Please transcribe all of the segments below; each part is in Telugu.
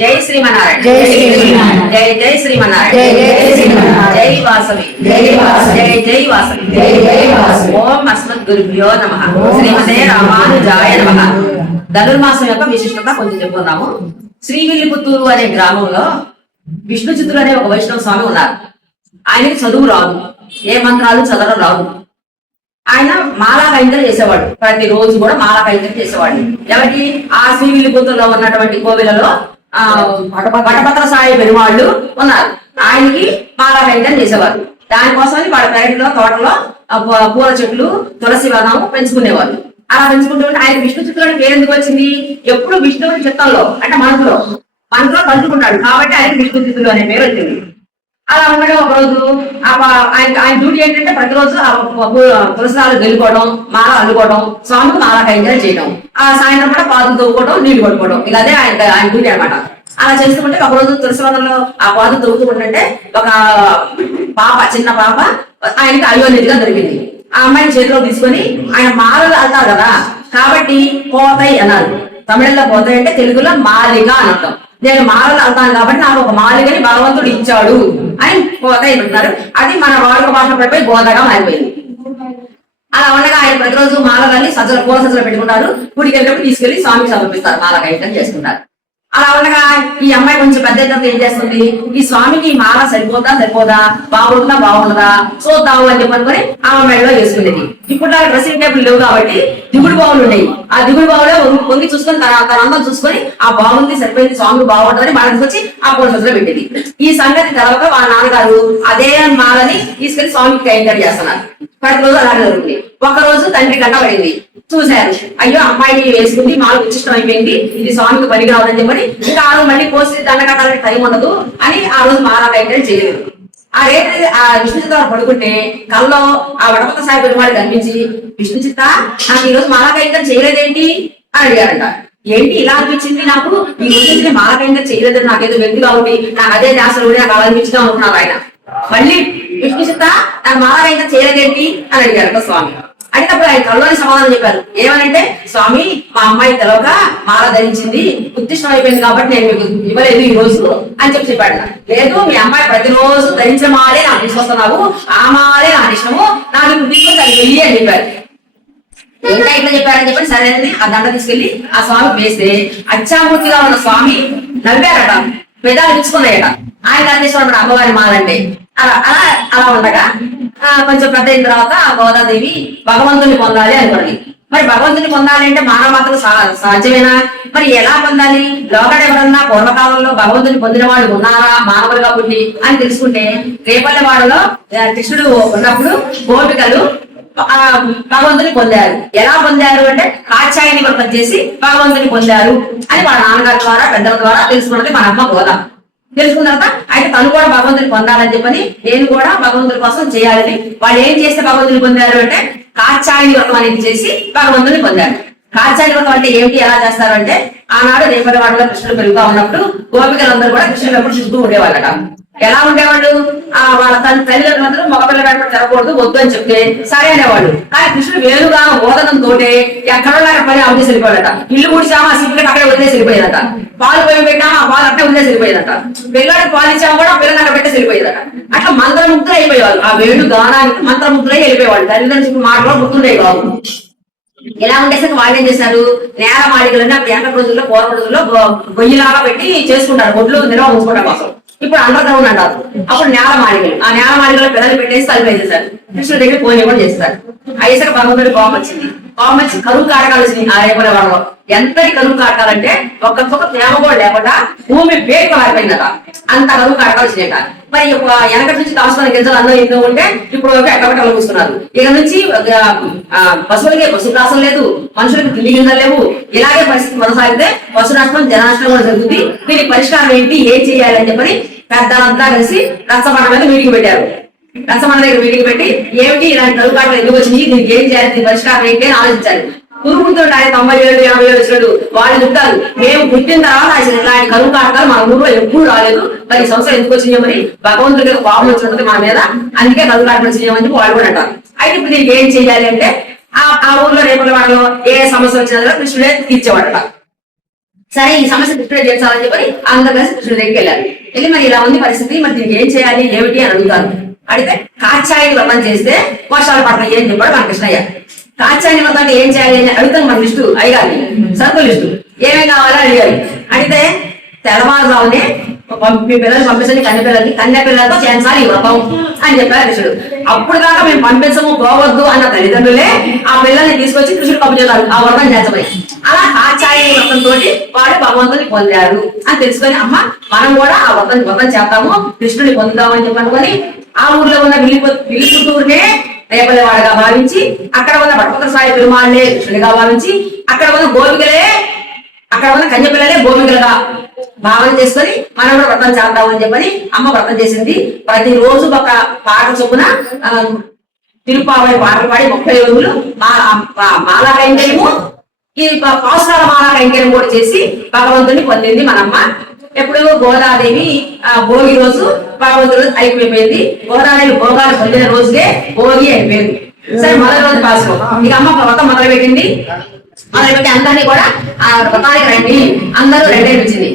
జై శ్రీమన్నారాయణ. జై శ్రీమన్నారాయణ. జై జై శ్రీమన్నారాయణ. జై జై శ్రీమన్నారాయణ. జై వాసవి. జై వాసవి. జై జై వాసవి. జై జై వాసవి. ఓం అస్మద్గురుభ్యో నమః. శ్రీమతే రామానుజాయ నమః. ధనుర్మాసం యొక్క విశిష్టత కొంచెం చెప్పుకుందాము. శ్రీవిల్లిపుత్తూరు అనే గ్రామంలో విష్ణు చిత్తులు అనే ఒక వైష్ణవ స్వామి ఉన్నారు. ఆయనకి చదువు రాదు, ఏ మంత్రాలు చదవడం రాదు. ఆయన మాలా కైంకర్యం చేసేవాడు. ప్రతి రోజు కూడా మాలా కైంకర్యం చేసేవాడు. ఎవరికి? ఆ శ్రీవిల్లిపుత్తూరులో ఉన్నటువంటి కోవిలలో వటపత్ర సాయి పెరుమాళ్ళు ఉన్నారు. ఆయనకి మాలా కైంకర్యం చేసేవారు. దానికోసమని వాళ్ళ పెరటిలో తోటలో పూల చెట్లు, తులసి వనం పెంచుకునేవాళ్ళు. అలా పెంచుకుంటూ ఉంటే ఆయన విష్ణు చిత్తులని పేరు ఎందుకు వచ్చింది? ఎప్పుడు విష్ణువుని చిత్తంలో అంటే మనసులో కలుసుకుంటాడు కాబట్టి ఆయన విష్ణు చిత్తులు అనే పేరు వచ్చింది. అలా ఉండగా ఒక రోజు ఆయన డ్యూటీ ఏంటంటే ప్రతిరోజు తులసిరాలు వెళ్ళుకోవడం, మాల అల్లుకోవడం, స్వామికి మాల కైంకర్యం చేయడం, ఆ సాయంత్రం కూడా పాదులు తవ్వుకోవడం, నీళ్లు కొట్టుకోవడం. ఇక అదే ఆయన డ్యూటీ అనమాట. అలా చేస్తుంటే ఒక రోజు తులసివనంలో ఆ పాదులు తవ్వుతుంటే ఒక పాప, చిన్న పాప ఆయనకి అయోనిధిగా దొరికింది. ఆ అమ్మాయిని చేతిలో తీసుకొని ఆయన మాలలు అల్తారు కదా కాబట్టి పోతాయి అన్నారు. తమిళంలో పోతాయి అంటే తెలుగులో మాలిక అని అర్థం. నేను మాలలు అల్తాను కాబట్టి నాకు ఒక మాలికని భగవంతుడు ఇచ్చాడు అని పోతాయి అంటున్నారు. అది మన వాడుక భాష పడిపోయి గోదగా మారిపోయింది. అలా ఉండగా ఆయన ప్రతిరోజు మాలలని పూల సజ్జలు పెట్టుకుంటారు. గుడికి వెళ్ళినప్పుడు తీసుకెళ్లి స్వామికి సమర్పిస్తారు, మాల కైంకర్యం చేసుకుంటారు. అలా ఉండగా ఈ అమ్మాయి కొంచెం పెద్ద ఎత్తున ఏం చేస్తుంది, ఈ స్వామికి మాల సరిపోదా, బాగుండదా చూద్దాము అని చెప్పనుకొని ఆమె మెడలో వేసుకునేది. ఇప్పుడు డ్రెస్సింగ్ టేబుల్ లేవు కాబట్టి దిగుడు బావులు ఉండేవి. ఆ దిగుడు బావులో వంగి చూసుకొని తన అందం చూసుకొని ఆ బాగుంది, సరిపోయింది, స్వామి బాగుంటుందని మాల తీసుకొచ్చి ఆ పూల సజ్జలో పెట్టేది. ఈ సంగతి తర్వాత వాళ్ళ నాన్నగారు అదే మాలని తీసుకెళ్లి స్వామికి కైంకర్యం చేస్తున్నారు. ప్రతిరోజు అలాగే జరుగుతుంది. ఒక రోజు తండ్రి గంట పడింది, చూశారు. అయ్యో అమ్మాయి వేసుకుంది, మాల ఉచ్చిష్టం అయిపోయింది, ఇది స్వామికి పని కావాలని చెప్పని ఇంకా ఆ రోజు మళ్ళీ కోసి దండ కట్టాలని టైం ఉండదు అని ఆ రోజు మాల కైంకర్యం చేయలేదు. ఆ రేపు ఆ విష్ణు చిత్తాలు పడుకుంటే కల్లో ఆ వటపత్ర సాయి పెరుమాళి కనిపించి, విష్ణు చిత్త నాకు ఈ రోజు మాల కైంకర్యం చేయలేదేంటి అని అడిగారంట. ఏంటి ఇలా అనిపించింది నాకు, ఈ రోజు మాల కైంకర్యం చేయలేదని నాకేదో వ్యక్తి కాబట్టి నాకు అదే దాసలు కూడా నాకు అలా అనిపించిందా అనుకున్నారు ఆయన. మళ్ళీ విష్ణు చిత్త నాకు మాల కైంకర్యం చేయలేదేంటి అని అడిగారంట స్వామి. అడిగినప్పుడు ఆయన కళ్ళని సమాధానం చెప్పారు. ఏమనంటే, స్వామి మా అమ్మాయి తెలవక మాల ధరించింది, ఉత్తిష్టం అయిపోయింది కాబట్టి నేను మీకు ఇవ్వలేదు ఈ రోజు అని చెప్పాడు. లేదు, మీ అమ్మాయి ప్రతిరోజు ధరించిన మాలే నాకు తీసుకొస్తున్నావు, ఆ మాలే నాకు ఇష్టము, నాకు ఇప్పుడు తీసుకొచ్చి అది వెయ్యి అని చెప్పారు. ఇంకా ఇట్లా చెప్పారని చెప్పి సరేనని ఆ దండ తీసుకెళ్లి ఆ స్వామికి వేస్తే అచ్చామూర్తిగా ఉన్న స్వామి నవ్వారట, పెదాలు ఇచ్చుకున్నాయట. ఆయన అందిస్తున్నాడు అమ్మవారి మాలంటే. అలా అలా అలా ఉండగా కొంచెం పెద్ద అయిన తర్వాత ఆ గోదాదేవి భగవంతుని పొందాలి అనుకోండి. మరి భగవంతుని పొందాలి అంటే మానవ మాత్రం సాధ్యమేనా? మరి ఎలా పొందాలి? లోకడ ఎవరన్నా పూర్వకాలంలో భగవంతుని పొందిన వాళ్ళు ఉన్నారా మానవులుగా పుట్టి అని తెలుసుకుంటే, రేపల్లెవాడలో కృష్ణుడు ఉన్నప్పుడు గోపికలు భగవంతుని పొందారు. ఎలా పొందారు అంటే కాత్యాయని వ్రతం చేసి భగవంతుని పొందారు అని వాళ్ళ నాన్నగారి ద్వారా పెద్దల ద్వారా తెలుసుకున్నది మన అమ్మ గోదా. తెలుసుకున్న తర్వాత అయితే తను కూడా భగవంతుని పొందాలని చెప్పని నేను కూడా భగవంతుని కోసం చేయాలని, వాళ్ళు ఏం చేస్తే భగవంతుని పొందారు అంటే కాత్యాయని వ్రతం అనేది చేసి భగవంతుని పొందారు. కాత్యాయని వ్రతం అంటే ఏమిటి, ఎలా చేస్తారు అంటే, ఆనాడు రేపల్లెవాడలో కృష్ణుడు పెరుగుతా ఉన్నప్పుడు గోపికలందరూ కూడా కృష్ణుడు ఎప్పుడు చూస్తూ ఉండేవాళ్ళట. ఎలా ఉండేవాళ్ళు? వాళ్ళ తల్లిదండ్రులందరూ మగపిల్ల వెంట తిరగకూడదు, వద్దు అని చెప్తే సరే అనేవాళ్ళు. కానీ కృష్ణుడు వేలుగా ఓదనంతో ఎక్కడో పని అవధి వెళ్ళిపోయాడట. ఇల్లు కూర్చామా ఆ సిగ్గులకి అక్కడే వదిలేసి వెళ్ళిపోయేదట. పాలు పోయి పెట్టామా ఆ పాలు అట్టే వదిలేసి వెళ్ళిపోయేదట. పిల్లడికి పాలు ఇచ్చామా కూడా పిల్లలు అక్కడ పెట్టేసి వెళ్ళిపోయేదట. అట్లా మంత్రముగ్ధులు అయిపోయేవాళ్ళు. ఆ వేణు గానానికి మంత్రముగ్ధులై వెళ్ళిపోయేవాళ్ళు. తల్లిదండ్రులు మాటలో గుర్తుండే కాదు. ఎలా ఉండేసరికి వాళ్ళు ఏం చేశారు, నేల మాళికలన్నీ అప్పుడు ఎండ రోజుల్లో పూర్వ రోజుల్లో గొయ్యిలాగా పెట్టి చేసుకుంటారు, ఒడ్లు నిల్వ ఉంచుకోవడం కోసం. ఇప్పుడు అండర్ గ్రౌండ్ అంటారు. అప్పుడు నేల మాళికలు, ఆ నేల మాళికలో పిల్లలు పెట్టేసి కలిపేసేసారు. కృష్ణుడి దగ్గర పోనీ కూడా చేస్తారు. అయ్యేసరికి భగవంతుడి కోపం వచ్చింది. కోపం వచ్చి కరువు కాటకాలు వచ్చింది ఆ రేపల్లెవాడలో. ఎంతటి కరువు కాటకాలంటే ఒక్కొక్క ప్రేమ కూడా లేకుండా భూమి పేరుకు మారిపోయిందట. అంత కరువు కాటకాలు వచ్చినాయట. మరి వెనకటి నుంచి దాచుకున్న గింజలు అన్నం ఎన్నో ఉంటే ఇప్పుడు ఎక్కబెట్టలు కూస్తున్నారు. ఇక నుంచి పశువులకే పశుగ్రాసం లేదు, మనుషులకు తిండి గింజలు లేవు. ఇలాగే పరిస్థితి కొనసాగితే పశు నష్టం జన నష్టం కూడా జరుగుతుంది. దీనికి పరిష్కారం ఏంటి, ఏం చేయాలి అని చెప్పని పెద్దలంతా కలిసి రచ్చబండ మీద మీటింగ్ పెట్టారు. రచ్చబండ దగ్గర మీటింగ్ పెట్టి ఏమిటి ఇలాంటి కరువు కాటలు ఎందుకు వచ్చినాయి, దీనికి ఏం చేయాలి, దీని పరిష్కారం ఏంటి అని ఆలోచించారు. పురుగుతో ఆయన 90 ఏళ్ళు 50 ఏళ్ళు వచ్చినట్టు వాళ్ళు చెప్తారు, మేము పుట్టిన తర్వాత ఇలాంటి కరువు కాటకాలు మన ఊళ్ళో ఎప్పుడు రాలేదు, మరి సంవత్సరం ఎందుకు వచ్చినాయో, మరి భగవంతుడి కోపం వచ్చినట్టు మన మీద, అందుకే కరువు కాటలు వచ్చినాయని చెప్పి వాళ్ళు కూడా అంటారు. అయితే ఇప్పుడు దీనికి ఏం చేయాలి అంటే ఆ ఊర్లో రేపల్లెవాడలో ఏ సమస్య వచ్చినా కృష్ణుడే తీర్చేవాడట. సరే ఈ సమస్య కృష్ణుడు తీర్చాలని చెప్పి అందరూ కలిసి కృష్ణుడి దగ్గరికి వెళ్ళారు. వెళ్ళి మరి ఇలా ఉంది పరిస్థితి, మరి దీనికి ఏం చేయాలి ఏమిటి అని అడుగుతారు. అడిగితే కాచాయని వ్రతం చేస్తే వర్షాలు పడతాయి అని చెప్పాడు మన కృష్ణయ్య. కాచాయని వ్రతం ఏం చేయాలి అని అడుగుతాను మన లిస్టు అయ్యాలి సరుకుల లిస్టు ఏమేమి కావాలో అడిగారు. అడిగితే తెల్లవారుజామునే మీ పిల్లలు పంపించండి, కన్య పిల్లలతో చేయించాలి ఈ వ్రతం అని చెప్పారు కృష్ణుడు. అప్పుడు దాకా మేము పంపించము పోవద్దు అన్న తల్లిదండ్రులే ఆ పిల్లల్ని తీసుకొచ్చి కృష్ణుడు పంపించారు ఆ వ్రతం చేతమై. అలా కాచాయని వ్రతం తోటి వాడు భగవంతుని పొందాడు అని తెలుసుకొని అమ్మ మనం కూడా ఆ వ్రతం చేస్తాము కృష్ణుని పొందుదామని చెప్పనుకొని ఆ ఊర్లో ఉన్న విల్లిపుత్తూరునే రేపల్లెవాడగా భావించి, అక్కడ ఉన్న భట్పత్ర సాయి పెరుమాళ్లే కృష్ణుడిగా భావించి, అక్కడ ఉన్న కన్యపిల్లలే గోపికలుగా భావన చేసుకొని మనం కూడా వ్రతం చేద్దామని చెప్పని అమ్మ వ్రతం చేసింది. ప్రతిరోజు ఒక పాట చొప్పున తిరుపావళి పాటలు పాడి 30 రోజులు మాలా కైంకర్యము ఈ పాసురాల మాలా కైంకర్యం కూడా చేసి భగవంతుని పొందింది మనమ్మ. ఎప్పుడు గోదాదేవి భోగి రోజు భగవంతుడి రోజు అయిపోయింది. గోదాదేవి భోగాలు పొందిన రోజుకే భోగి అయిపోయింది. సరే మొదటి రోజు పాసులు ఇక అమ్మ వ్రతం మొదలుపెట్టింది. మొదలుపెట్టి అందరినీ కూడా ఆ వ్రతానికి రండి అందరూ రెడీ అనిపించింది.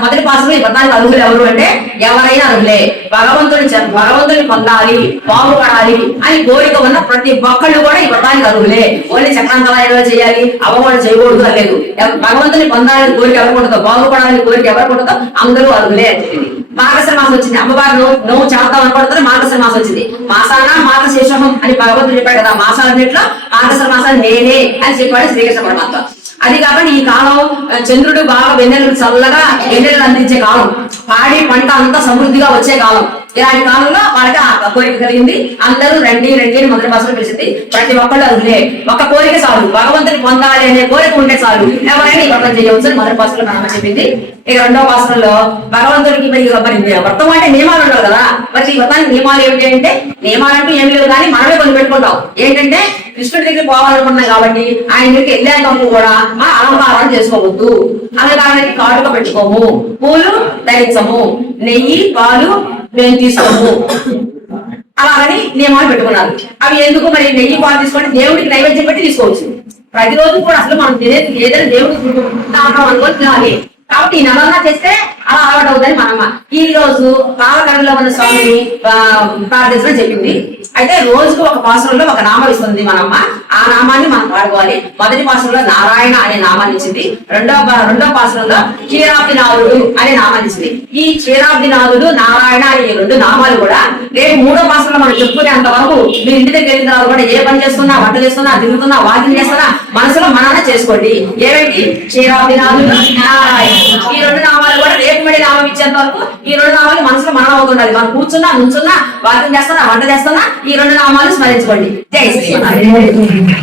మొదటి పాసులు ఈ వ్రతానికి అర్హులు ఎవరు అంటే ఎవరైనా అర్హులే. భగవంతుని పొందాలి బాగుపడాలి అని కోరిక ఉన్న ప్రతి ఒక్కళ్ళు కూడా ఈ వ్రతానికి అర్హులే. ఓన్లీ చక్రాంతరాయంలో చేయాలి అవ్వకూడదు చేయకూడదు అని లేదు. భగవంతుని పొందాలని కోరిక ఎవరికి ఉంటుందో, బాగుపడాలని కోరిక ఎవరికి ఉంటుందో అందరూ అర్హులే అని చెప్పింది. మార్గశిర మాసం వచ్చింది. అమ్మవారు నువ్వు చేద్దాం అనుకుంటుంది. మార్గశిర మాసం వచ్చింది. మాసాన మార్గశేషం అని భగవంతుడు చెప్పాడు కదా. మాసాలన్నింటిలో మార్గశిర మాసాన్ని నేనే అని చెప్పాడు శ్రీకృష్ణ పరమాత్మ. అది కాబట్టి ఈ కాలం చంద్రుడు బాగా వెన్నెలు చల్లగా వెన్నెలు అందించే కాలం, పాడి పంట అంతా సమృద్ధిగా వచ్చే కాలం. ఇలాంటి కాలంలో వాళ్ళకి ఆ కోరిక కలిగింది. అందరూ రండి అని మొదటి పాసలో పిలిచింది. ప్రతి ఒక్కళ్ళు అర్హులే. ఒక కోరిక చాలు, భగవంతుని పొందాలి అనే కోరిక ఉంటే చాలు ఎవరైనా ఈ వ్రతం చేయవచ్చు అని మొదటి పాసలో మనం చెప్పింది. ఇక రెండవ పాసంలో భగవంతుడికి మరి వ్రతం అంటే నియమాలు ఉండవు కదా. మరి ఈ వ్రతానికి నియమాలు ఏమిటి అంటే నియమాలంటూ ఏమి లేవు కానీ మనమే కొన్ని పెట్టుకుంటాం. ఏంటంటే కృష్ణుడి దగ్గరికి పోవాలనుకున్నాం కాబట్టి ఆయన దగ్గరికి వెళ్ళేటప్పుడు కూడా మా అలంకారం చేసుకోవద్దు, అలంకారానికి కాటుక పెట్టుకోము, పూలు ధరించము, నెయ్యి పాలు మేము తీసుకోము అలాగని నియమాలు పెట్టుకున్నారు. అవి ఎందుకు మరి నెయ్యి పాలు తీసుకొని దేవుడికి నైవేద్యం పెట్టి తీసుకోవచ్చు. ప్రతిరోజు కూడా అసలు మనం ఏదైనా దేవుడికి అనుకోని తినాలి. కాబట్టి ఈ నవరణ చేస్తే అలా అలవాటు అవుతుంది మనమ్మ. ఈ రోజు కాలకరణలో ఉన్న స్వామిని ప్రార్థించడం చెప్పింది. అయితే రోజుకు ఒక పాసురంలో ఒక నామం ఇస్తుంది మనమ్మ. ఆ నామాన్ని మనం పాడుకోవాలి. మొదటి పాసురంలో నారాయణ అనే నామాన్ని ఇచ్చింది. రెండో పాసురంలో క్షీరాబ్దినాథుడు అనే నామాన్ని ఇచ్చింది. ఈ క్షీరాబ్దినాథుడు నారాయణ అనే ఈ రెండు నామాలు కూడా రేపు మూడో పాసురంలో మనం చెప్పుకునేంత వరకు మీరు ఇంటి దగ్గర వెళ్ళిన తర్వాత కూడా ఏ పని చేస్తున్నా, వంట చేస్తున్నా, తిరుగుతున్నా, వాకింగ్ చేస్తున్నా మనసులో మననే చేసుకోండి. ఏమిటి క్షీరాబ్దినాథుడు నారాయణ. ఈ రెండు నామాలు కూడా రేపు మళ్ళీ నామం ఇచ్చేంత వరకు ఈ రెండు నామాలు మనసులో మనం అవుతుండాలి. మనం కూర్చున్నా, నుంచున్నా, వాకింగ్ చేస్తున్నా, వంట చేస్తున్నా ఈ రెండు నామాలు స్మరించుకోండి. జై శ్రీరామ్.